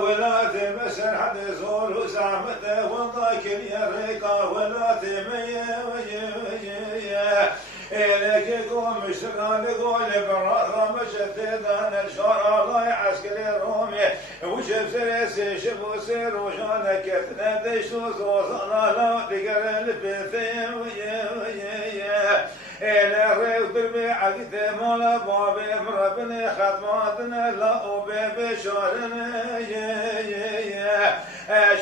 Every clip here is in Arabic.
ولا تمسن حد زور زعمته وضاكر يا ريقا ولا تمية إليك قوم مشران قول برا مشت دان الشارع الله عسكري رومي وشف سريسي شفو سير وشان كتنا دشو زوزانا لا تقر البثيم إلى ريب بالبيعة مالا بابي مربني ختماتنا لا أبي بشارنا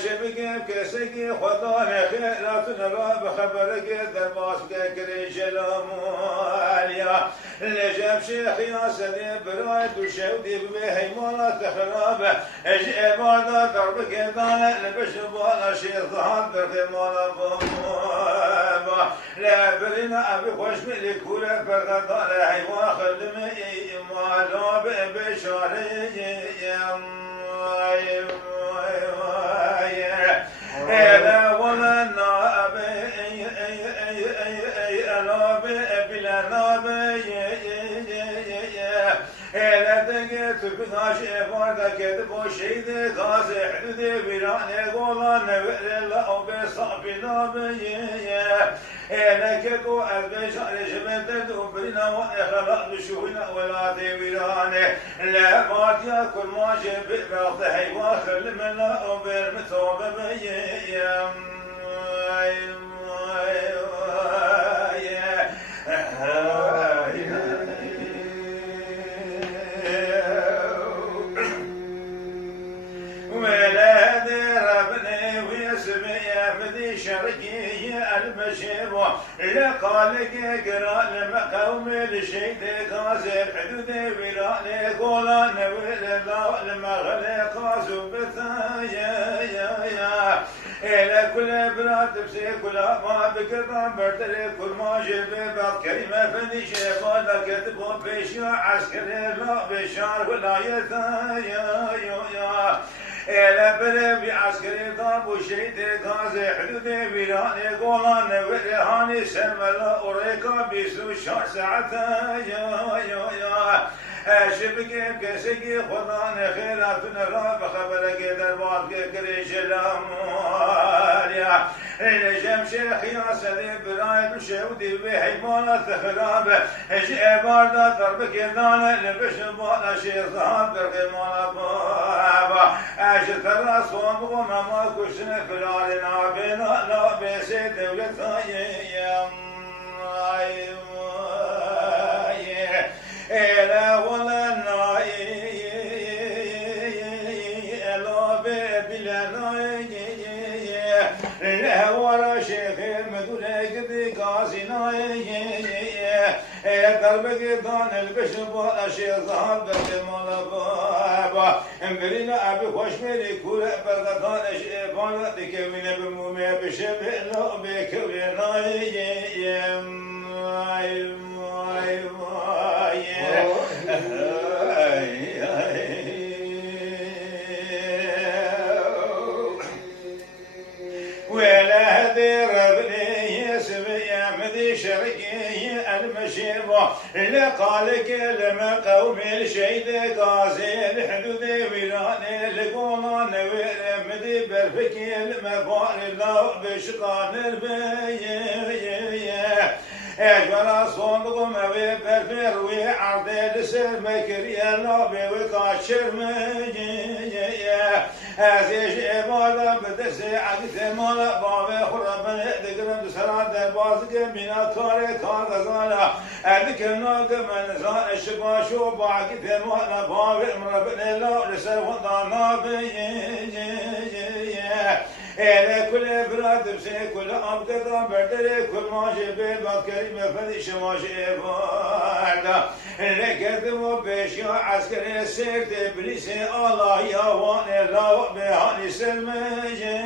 شبك كسكي خداني خيراتنا لا بخبرك درباسك كريش الأمواليا لجاب شيخ يا سدي برايد وشودي ببيهي مالا تخراب اجئبادا دربك دانا لبشبالا شيخ ظهان برخي مالا بابا لا برنا أبي خوش ملي كورة برغدان حيوان خدمي مالا بشاري لا ولا ناب بلا ناب لا تجت بناش فرد كتب شيد غاز حدود بيران غولان لا بصعب ناب لك كو البشر جمدت وبرنا وخلق بشونا ولا بيران لا ما كل ما جاب بعض حيوان خل من لا بالمثوب شرقي المشيب لقالك قرا لمقوم الشيد غازل حدود بلان قولان المغلق زبثايا إلى كل بلاد بسي كل ما بقدام برتري كل ما جيب بعض كلمة فني شيبان كتبوا بشيع عسكري لا بشار ولايتايا إلى بلبي عسكري ضرب وشيد غازي حدود بيران قولان ورهاني سلملا أوريكا بيسو شهر ساعتها شبكي بكسكي خدان خيراتنا راب خبرك دربات كريش الأموال نجم شيخ يا سليم برايد وشودي بحيمانة خراب جئباردا ضربك دانا لبشبانا شيطان درقمانا بابا أشترى صوم وماما كشن فلالنا بنا لا بيسي دولتا إلا ولا ناي إلا بلا لا ورا شيخ المدولة قدي قاسنا دربك دان البشر الشيخ ظهر بالمال بابا امبرينا أبي خوش ملي كورة بغدان اشيبان تكوين بمومي بشبه لا بكوينا ولا ربني يسمي مذي شرقي المشيبة لقالك لما قوم الشيد قازي الحدود ويراني لقولان ورمدي برفكي المفار الله بشقان البي اجبر صندوق موي برفر وعرض لسر مكريا لابي وكاشر مجيا هذه عبادة بدسي عقد مالا بابي خربان دقرم دسرات دربازك بنا كاري كار غزالا ادكنا قمن زان الشباشو بعقد مالا بابي مربن الله لسر وضانا بي كل براد بسي كل أب قطع بردري كل ماشي بيبات كريمة فدي شماشي باردا لكتبوا بيشيا عسكري سيرت بليسي الله يا واني لا بهاني سلمجي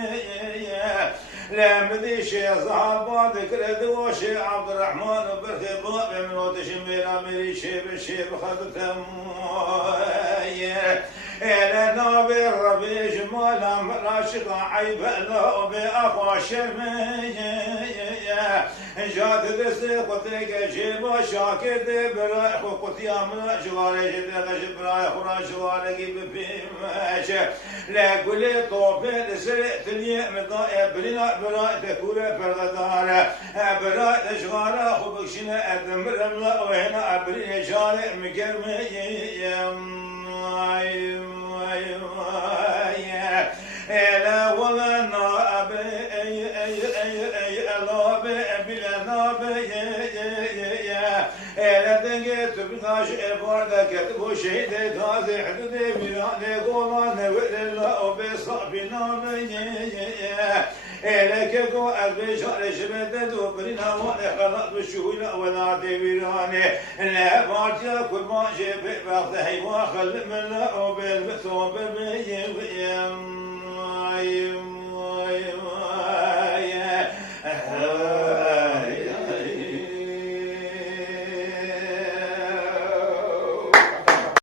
لمدي شيخ صحابة ذكر دوشي عبد الرحمن برخباء من وتشمير أميري شيب الشيب خدتم إلى نبي الربي جمالا مراشق عيب له بأخوة شرمي جات دستي قطيك جيبا شاكد براي قطيا من جواري جدك براي خرا جواري بفيمش لا قولي طوبي سرقت لي مضايا برينا براي تكورة فرددار براي تشغارة خبكشنا أدم رملا وهنا برينا جاري مكرمي لا ولا ناب بلا ناب لا تنقيت بناش إبارة كتبو شهيد غازي حدود بيران قومان وإلا وبصعب نام لك جو البشار شبدت وبرنا وانا خلط بشوينا ولا دبيراني لا بارجا كل ما جيب بغض حيوان خل من لا وبالبث وبالبيم